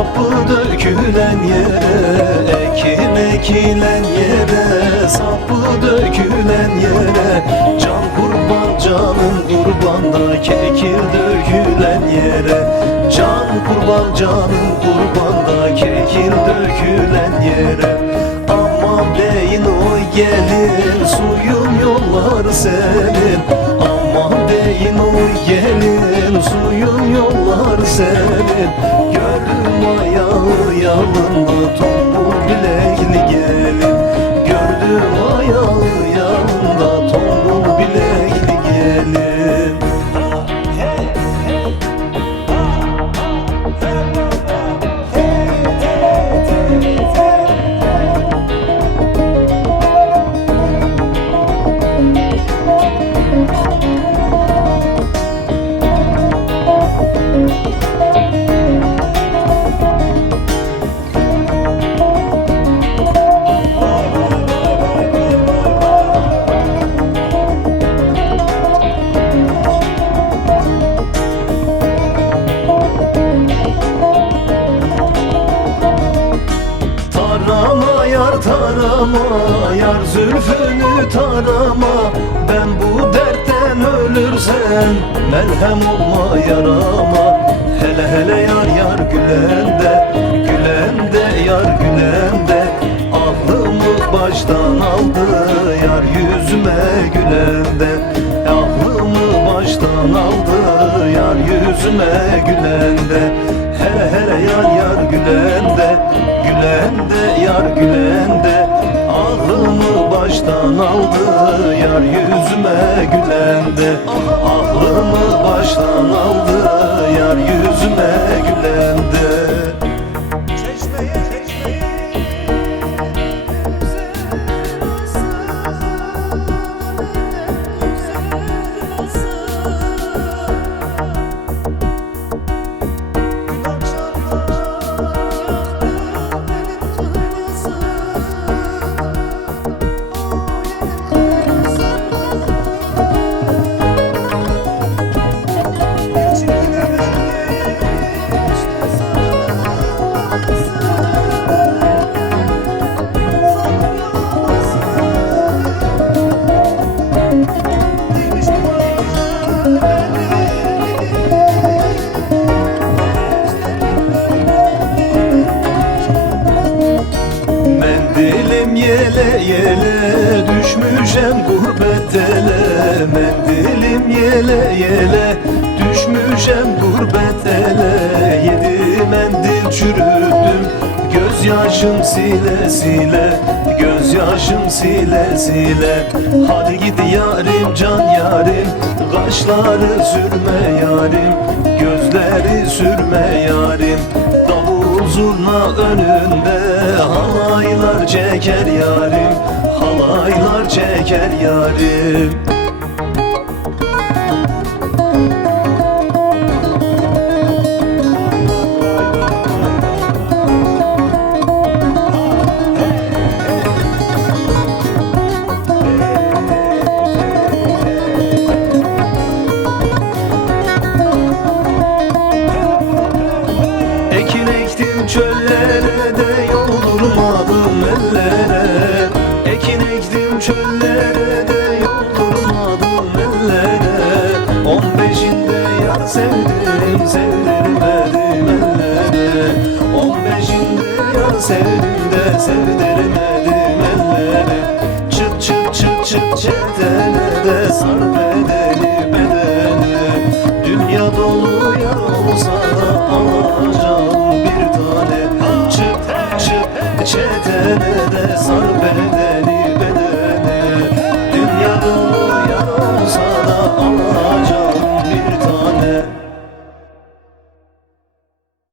sapı dökülen yere, ekin ekilen yere, sapı dökülen yere, can kurban canım kurban da kekir dökülen yere, can kurban canım kurban da kekir dökülen yere. Aman deyin oy gelin suyun yolları senin, aman deyin oy gelin suyun yolları senin. Gördüm ayağı yalında tombul bilekli gelin, gördüm ayağı yalında tombul bilekli gelin. Tarama yar tarama, yar zülfünü tarama. Ben bu dertten ölürsem merhem olma yarama. Hele hele yar yar gülende, gülende yar gülende. Aklımı baştan aldı yar yüzüme gülende, aklımı baştan aldı yar yüzüme gülende. Hele hele yar yar gülende, gülende yar gülende. Aklımı baştan aldı yar yüzüme gülende, aklımı baştan aldı yar yüzüme gülende. Mendilim yele yele düşmüşem gurbet ele, mendilim yele yele düşmüşem gurbet ele. Yedi mendil çürüttüm gözyaşım sile sile, gözyaşım sile sile. Hadi git yarim can yarim, kaşları sürme yarim, gözleri sürme yarim. Davul zurna önünde halaylar çeker yarim, halaylar çeker yarim. Ekin ektim çöllere de yoldurmadım ellere, ekin ektim çöllere de yoldurmadım ellere. 15'inde yar sevdim sevdirmedim ellere, 15'inde yar sevdim de sevdirmedim ellere. Çıt çıt çıt çıt çetene de sar bedeni bedeni, dünya dolu yar olsa da alacağım bir tane. Çıt çıt çetene de sar bedeni.